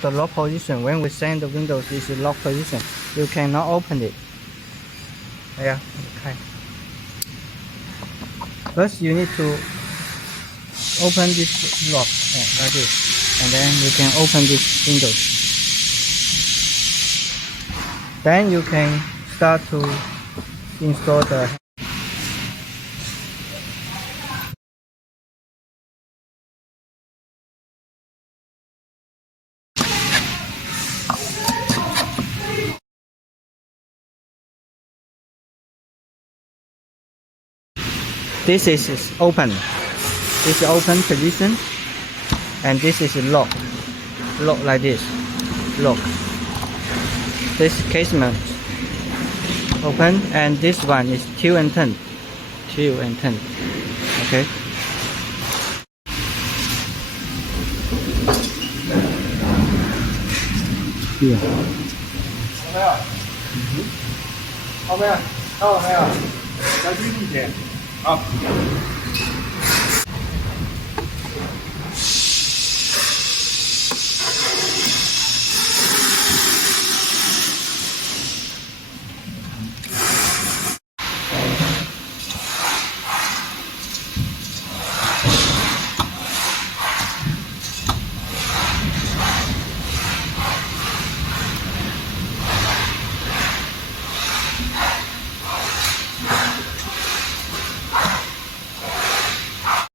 the lock position. When we send the Windows, this is lock position. You cannot open it. Yeah, okay. First, you need to open this lock like this, and then you can open this window. Then you can start to install the This is open. This is open position, and this is lock. Lock like this. Lock. This casement open, and this one is tilt and turn. Tilt and turn. Okay. Here. 好没有？到了没有？小心一点。好。